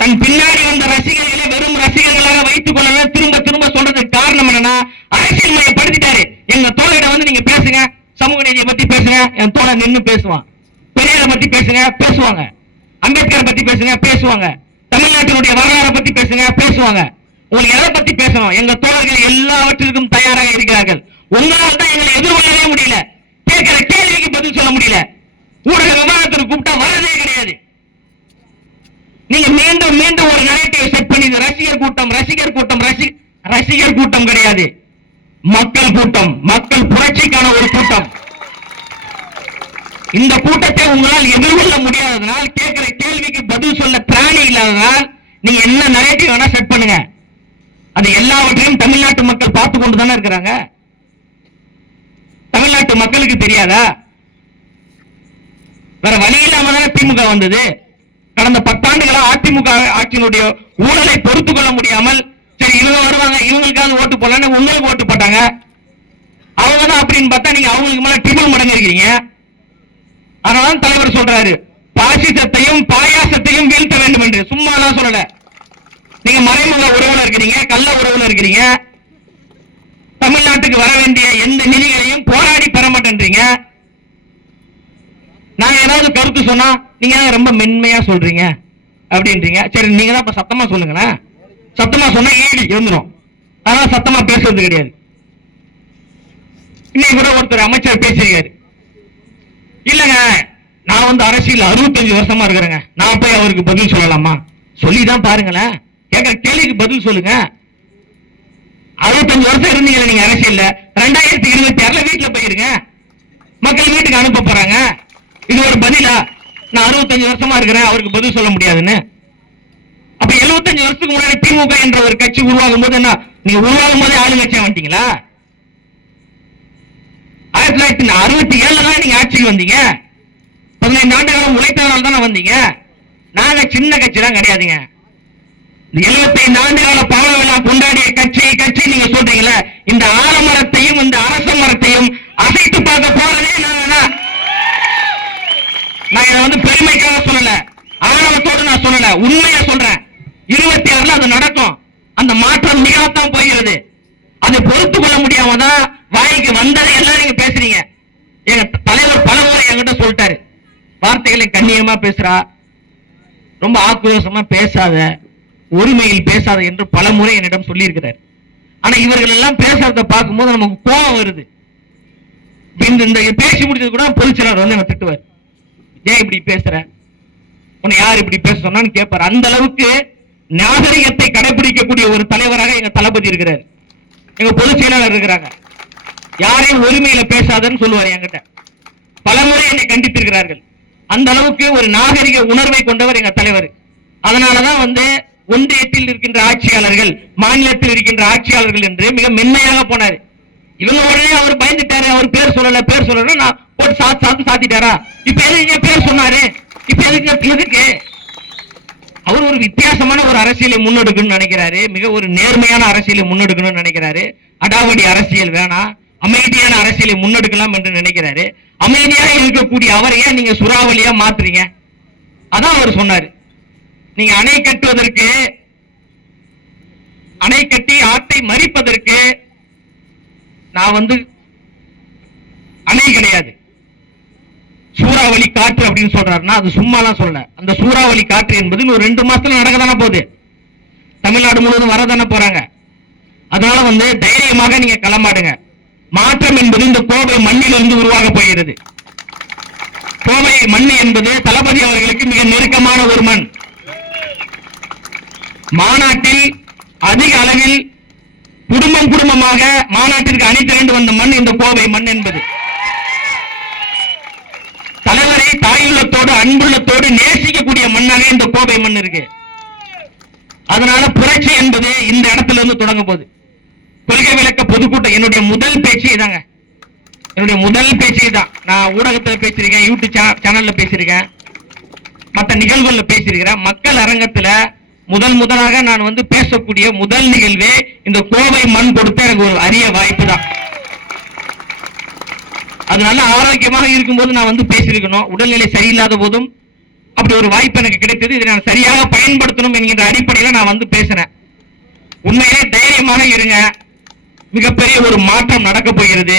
தன் பின்னாடி வந்த ரசிகர்களை வெறும் ரசிகர்களாக வைத்துக் கொள்ள திரும்ப திரும்ப சொல்றதுக்கு காரணம் என்னன்னா, அரசியல் மையப்படுத்திட்டாரு. எங்க தோழரிடம் வந்து நீங்க பேசுங்க, சமூக நீதியை பத்தி பேசுங்க, என் தோழர் நின்று பேசுவான். பெரியாரை பத்தி பேசுங்க, பேசுவாங்க. அம்பேத்கர் பத்தி பேசுங்க, பேசுவாங்க. தமிழ்நாட்டினுடைய வரலாறை பத்தி பேசுங்க, பேசுவாங்க. உங்களுக்கு எதை பத்தி பேசணும்? எங்க தோழர்கள் எல்லாவற்றிற்கும் தயாராக இருக்கிறார்கள். உங்களால் தான் எங்களை எதிர்கொள்ளவே முடியல, கேட்கிற கேள்விக்கு பதில் சொல்ல முடியல. ஊடக விவாதத்திற்கு கூப்பிட்டா வரதே கிடையாது. நீங்க மீண்டும் மீண்டும் ஒரு நரேட்டிவ் செட் பண்ணி ரசிகர் கூட்டம் ரசிகர் கூட்டம் ரசிகர் கூட்டம் கிடையாது, மக்கள் கூட்டம், மக்கள் புரட்சிக்கான ஒரு கூட்டம். இந்த கூட்டத்தை உங்களால் எதிர்கொள்ள முடியாததனால், கேட்கிற கேள்விக்கு பதில் சொல்ல பிராணி இல்லாததால் நீங்க என்ன நரேட்டிவ் வேணா செட் பண்ணுங்க. அது எல்லாவற்றையும் தமிழ்நாட்டு மக்கள் பார்த்து கொண்டுதானே இருக்கிறாங்க. தமிழ்நாட்டு மக்களுக்கு தெரியாதா? வேற வழி இல்லாம தானே திமுக வந்தது. கடந்த 10 ஆண்டுகளா அதிமுக ஆட்சியினுடைய ஊழலை பொறுத்துக் கொள்ள முடியாமல், சரி இவங்க வருவாங்க இவங்களுக்காக ஓட்டு போடலான்னு உங்களுக்கு ஓட்டு போட்டாங்க. அவங்கதான் அப்படின்னு பார்த்தா நீங்க அவங்களுக்கு மேல டிபிள் மடங்கு இருக்கிறீங்க. அதனால தலைவர் சொல்றாரு, பாசிசத்தையும் பாயாசத்தையும் வீழ்த்த வேண்டும் என்று. சும்மா எல்லாம் சொல்லல. நீங்க மறைமுக உறவுல இருக்கிறீங்க, கள்ள உறவுல இருக்கிறீங்க. தமிழ்நாட்டுக்கு வர வேண்டிய எந்த நிதிகளையும் போராடி பெற மாட்டேன்றீங்க. நாங்க ஏதாவது கருத்து சொன்னா நீங்க ரொம்ப மென்மையா சொல்றீங்க அப்படின்றீங்க. சரி, நீங்க தான் இப்ப சத்தமா சொல்லுங்களேன். சத்தமா சொன்னா ஈடு இருந்துரும். அதனால சத்தமா பேசுறது கிடையாது. இன்னைக்கு கூட ஒருத்தர் அமைச்சர் பேசியிருக்காரு, இல்லங்க நான் வந்து அரசியல் 65 வருஷமா இருக்கிறேங்க, நான் போய் அவருக்கு பதில் சொல்லலாமா? சொல்லிதான் பாருங்களேன், கேட்கிற கேள்விக்கு பதில் சொல்லுங்க. 65 வருஷம் இருந்தீங்க நீங்க அரசியல்ல, 2026 வீட்டுல போயிருங்க, மக்கள் வீட்டுக்கு அனுப்ப போறாங்க. இது ஒரு பதிலா? நான் 65 வருஷமா இருக்கிறேன், அவருக்கு பதில் சொல்ல முடியாதுன்னு. அப்ப 75 வருஷத்துக்கு முன்னாடி திமுக என்ற ஒரு கட்சி உருவாகும் போது என்ன நீங்க உருவாகும் போதே ஆளுங்கட்சியா வந்துட்டீங்களா? 1967 தான் நீங்க ஆட்சிக்கு வந்தீங்க. 15 ஆண்டு காலம் உழைத்தவரால் தானே வந்தீங்க. நாங்க சின்ன கட்சி தான் கிடையாதுங்க. 75 ஆண்டு கால பால விழா கொண்டாடிய கட்சி நீங்க சொல்றீங்களா? இந்த ஆலமரத்தையும் இந்த அரச மரத்தையும் அசைத்து பார்க்க போறதே நாங்க தான். நான் இதை வந்து பெருமைக்காக சொல்லல, ஆணவத்தோடு நான் சொல்லல, உண்மையா சொல்றேன். 26 அது நடக்கும். அந்த மாற்றம் நிகழத்தான் போகிறது. அதை பொறுத்து கொள்ள முடியாம தான் வாய்க்கு வந்ததை எல்லாம் நீங்க பேசுறீங்க. எங்க தலைவர் பலமுறை என்கிட்ட சொல்லிட்டாரு, வார்த்தைகளை கண்ணியமா பேசுறா, ரொம்ப ஆக்ரோஷமா பேசாத, ஒருமையில் பேசாத என்று பல முறை என்னிடம் சொல்லி இருக்கிறார். ஆனா இவர்கள் எல்லாம் பேசுறத பார்க்கும்போது நமக்கு கோபம் வருது. இந்த பேசி முடிச்சது கூட பொதுச் செயலாளர் வந்து என்ன திட்டுவார், ஏன் இப்படி பேசுற, உன்னை யார் இப்படி பேச சொன்னான்னு கேட்பார். அந்த அளவுக்கு நாகரிகத்தை கடைபிடிக்கக்கூடிய ஒரு தலைவராக எங்க தளபதி இருக்கிறார், எங்க பொதுச் செயலாளர் இருக்கிறாங்க. யாரையும் ஒருமையில பேசாதன்னு சொல்லுவார் என்கிட்ட. பலமுறை என்னை கண்டித்திருக்கிறார்கள். அந்த அளவுக்கு ஒரு நாகரிக உணர்வை கொண்டவர் எங்க தலைவர். அதனாலதான் வந்து ஒன்றியத்தில் இருக்கின்ற ஆட்சியாளர்கள், மாநிலத்தில் இருக்கின்ற ஆட்சியாளர்கள் என்று மிக மென்மையாக போனார். இவங்க உடனே அவர் பயந்துட்டாரு, அவர் பேர் சொல்லல நான் போட்டு சாத்திட்டாரா? இப்ப எதுக்கு பேர் சொன்னாரு? இப்ப எதுக்கு? அவர் ஒரு வித்தியாசமான ஒரு அரசியலை முன்னெடுக்கணும்னு நினைக்கிறாரு, மிக ஒரு நேர்மையான அரசியலை முன்னெடுக்கணும்னு நினைக்கிறாரு. அடாவடி அரசியல் வேணாம், அமைதியான அரசியலை முன்னெடுக்கலாம் என்று நினைக்கிறாரு. அமைதியாக இருக்கக்கூடிய அவரை ஏன் நீங்க சுறாவளியா மாத்துறீங்க? அதான் அவர் சொன்னாரு, நீங்க அணை கட்டுவதற்கு, அணை கட்டி ஆட்டை மறிப்பதற்கு நான் வந்து அணை கிடையாது, சூறாவளி காற்று அப்படின்னு சொல்றாருன்னா அது சும்மாலாம் சொல்ல. அந்த சூறாவளி காற்று என்பது ஒரு 2 மாசத்துல நடக்க தானே போகுது, தமிழ்நாடு முழுவதும் வரதானே போறாங்க. அதனால வந்து தைரியமாக நீங்க களமாடுங்க. மாற்றம் என்பது இந்த கோவை மண்ணிலிருந்து உருவாக போகிறது. கோவை மண் என்பது தளபதி அவர்களுக்கு மிக நெருக்கமான ஒரு மண். மாநாட்டில் அதிக அளவில் குடும்பமாக மாநாட்டிற்கு அணி திரண்டு வந்த மண் இந்த கோவை மண் என்பது. தலைவரை தாயுள்ளத்தோடு அன்புள்ளத்தோடு நேசிக்கக்கூடிய மண்ணாக இந்த கோவை மண் இருக்கு. அதனால புரட்சி என்பது இந்த இடத்துல இருந்து தொடங்க போகுது. கொள்கை விளக்க பொதுக்கூட்டம் என்னுடைய முதல் பேச்சு இதாங்க, என்னுடைய முதல் பேச்சு தான். நான் ஊடகத்தில் பேசியிருக்கேன், யூடியூப் சேனல்ல பேசியிருக்கேன், மற்ற நிகழ்வுகள்ல பேசியிருக்கிறேன். மக்கள் அரங்கத்துல முதலாக நான் வந்து பேசக்கூடிய முதல் நிகழ்வே இந்த கோவை மண் கொடுத்த எனக்கு ஒரு அரிய வாய்ப்பு தான். அதனால ஆரோக்கியமாக இருக்கும்போது நான் வந்து பேசியிருக்கணும், உடல்நிலை சரியில்லாத போதும் அப்படி ஒரு வாய்ப்பு எனக்கு கிடைத்தது. இதை நான் சரியாக பயன்படுத்தணும் என்கின்ற அடிப்படையில் நான் வந்து பேசினேன். உண்மையிலே தைரியமாக இருங்க, மிகப்பெரிய ஒரு மாற்றம் நடக்க போகிறது.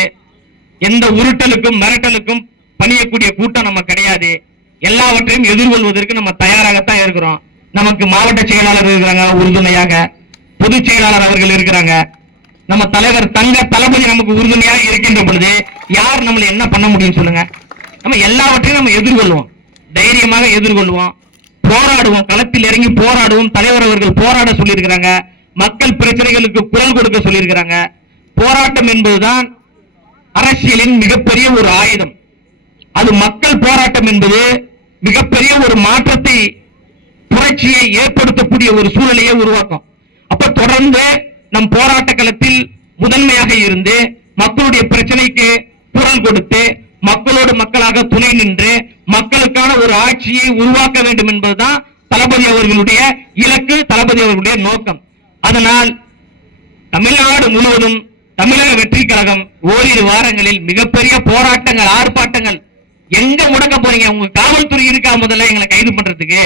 எந்த உருட்டலுக்கும் மிரட்டலுக்கும் பணியக்கூடிய கூட்டம் நம்ம கிடையாது. எல்லாவற்றையும் எதிர்கொள்வதற்கு நம்ம தயாராகத்தான் இருக்கிறோம். நமக்கு மாவட்ட செயலாளர் இருக்கிறாங்க உறுதுணையாக, பொதுச் செயலாளர் அவர்கள் இருக்கிறாங்க, நம்ம தலைவர் தங்க தளபதி நமக்கு உறுதுணையாக இருக்கின்ற பொழுது யார் நம்மளை என்ன பண்ண முடியும் சொல்லுங்க? நம்ம எல்லாவற்றையும் நம்ம எதிர்கொள்வோம், தைரியமாக எதிர்கொள்வோம், போராடுவோம், களத்தில் இறங்கி போராடுவோம். தலைவர் அவர்கள் போராட சொல்லியிருக்கிறாங்க, மக்கள் பிரச்சனைகளுக்கு குரல் கொடுக்க சொல்லியிருக்கிறாங்க. போராட்டம் என்பதுதான் அரசியலின் மிகப்பெரிய ஒரு ஆயுதம். அது மக்கள் போராட்டம் என்பது மிகப்பெரிய ஒரு மாற்றத்தை, புரட்சியை ஏற்படுத்தக்கூடிய ஒரு சூழலையே உருவாக்கும். அப்ப தொடர்ந்து நம் போராட்ட களத்தில் முதன்மையாக இருந்து மக்களுடைய பிரச்சனைக்கு குரல் கொடுத்து மக்களோடு மக்களாக துணை நின்று மக்களுக்கான ஒரு ஆட்சியை உருவாக்க வேண்டும் என்பதுதான் தளபதி அவர்களுடைய இலக்கு, தளபதி அவர்களுடைய நோக்கம். அதனால் தமிழ்நாடு முழுவதும் தமிழக வெற்றி கழகம் ஓரிரு வாரங்களில் மிகப்பெரிய போராட்டங்கள், ஆர்ப்பாட்டங்கள். எங்க முடக்க போறீங்க? உங்க காவல்துறை இருக்கா முதல்ல எங்களை கைது பண்றதுக்கு?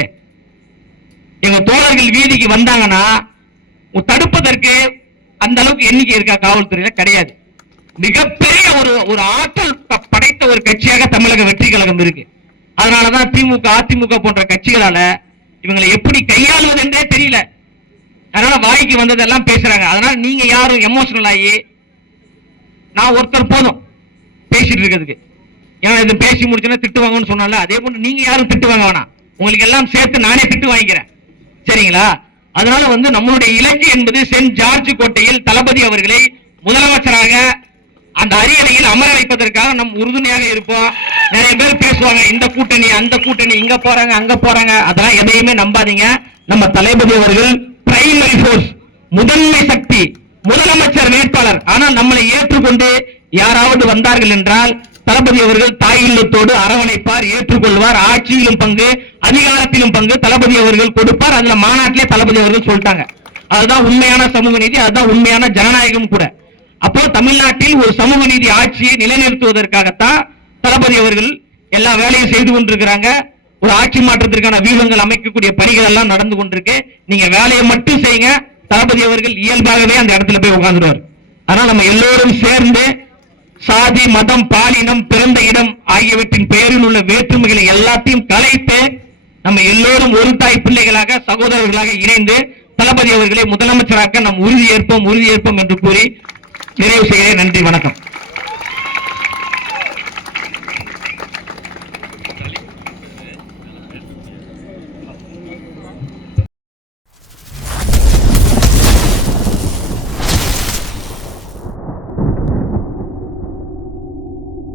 எங்க தோழர்கள் வீதிக்கு வந்தாங்கன்னா தடுப்பதற்கு அந்த அளவுக்கு எண்ணிக்கை இருக்கா காவல்துறையில? கிடையாது. மிகப்பெரிய ஒரு ஆற்றல் படைத்த ஒரு கட்சியாக தமிழக வெற்றி கழகம் இருக்கு. அதனாலதான் திமுக, அதிமுக போன்ற கட்சிகளால இவங்களை எப்படி கையாளுவது என்றே தெரியல. அதனால வாய்க்கு வந்ததெல்லாம் பேசுறாங்க. அதனால நீங்க யாரும் எமோஷனல் ஆகி, நான் ஒருத்தர் போதும் பேசிட்டு இருக்கிறதுக்கு, ஏன்னா இது பேசி முடிச்சுன்னா திட்டு வாங்கன்னு சொன்னால, அதே போன்று நீங்க யாரும் திட்டு வாங்க வேணாம், உங்களுக்கு எல்லாம் சேர்த்து நானே திட்டு வாங்கிக்கிறேன், சரிங்களா? அதனால வந்து நம்மளுடைய இலக்கு என்பது சென்ட் ஜார்ஜ் கோட்டையில் தளபதி அவர்களை முதலமைச்சராக அந்த அரியணையில் அமர வைப்பதற்காக நம் உறுதுணையாக இருப்போம். நிறைய பேர் பேசுவாங்க, இந்த கூட்டணி அந்த கூட்டணி, இங்க போறாங்க அங்க போறாங்க, அதெல்லாம் எதையுமே நம்பாதீங்க. நம்ம தளபதி அவர்கள் பிரைமரி போர்ஸ், முதன்மை சக்தி, முதலமைச்சர் வேட்பாளர். ஆனால் நம்மளை ஏற்றுக்கொண்டு யாராவது வந்தார்கள் என்றால் தளபதி அவர்கள் தாய் இல்லத்தோடு அரவணைப்பார், ஏற்றுக்கொள்வார். ஆட்சியிலும் பங்கு, அதிகாரத்திலும் பங்கு தளபதி அவர்கள் கொடுப்பார். அதுல மாநாட்டிலே தளபதி அவர்கள் சொல்லிட்டாங்க. அதுதான் உண்மையான சமூக நீதி, அதுதான் உண்மையான ஜனநாயகம் கூட. அப்போ தமிழ்நாட்டில் ஒரு சமூக நீதி ஆட்சியை நிலைநிறுத்துவதற்காகத்தான் தளபதி அவர்கள் எல்லா வேலையும் செய்து கொண்டிருக்கிறாங்க. ஒரு ஆட்சி மாற்றத்திற்கான வியூகங்கள் அமைக்கக்கூடிய பணிகள் எல்லாம் நடந்து கொண்டிருக்கு. நீங்க வேலையை மட்டும் செய்யுங்க, தளபதி அவர்கள் இயல்பாகவே அந்த இடத்துல போய் உட்கார்ந்துருவார். அதனால நம்ம எல்லோரும் சேர்ந்து சாதி, மதம், பாலினம், பிறந்த இடம் ஆகியவற்றின் பெயரில் உள்ள வேற்றுமைகளை எல்லாத்தையும் கலைத்து நம்ம எல்லோரும் ஒரு தாய் பிள்ளைகளாக, சகோதரர்களாக இணைந்து தளபதி அவர்களை முதலமைச்சராக நாம் உறுதியேற்போம் என்று கூறி நிறைவு செய்கிறேன். நன்றி, வணக்கம்.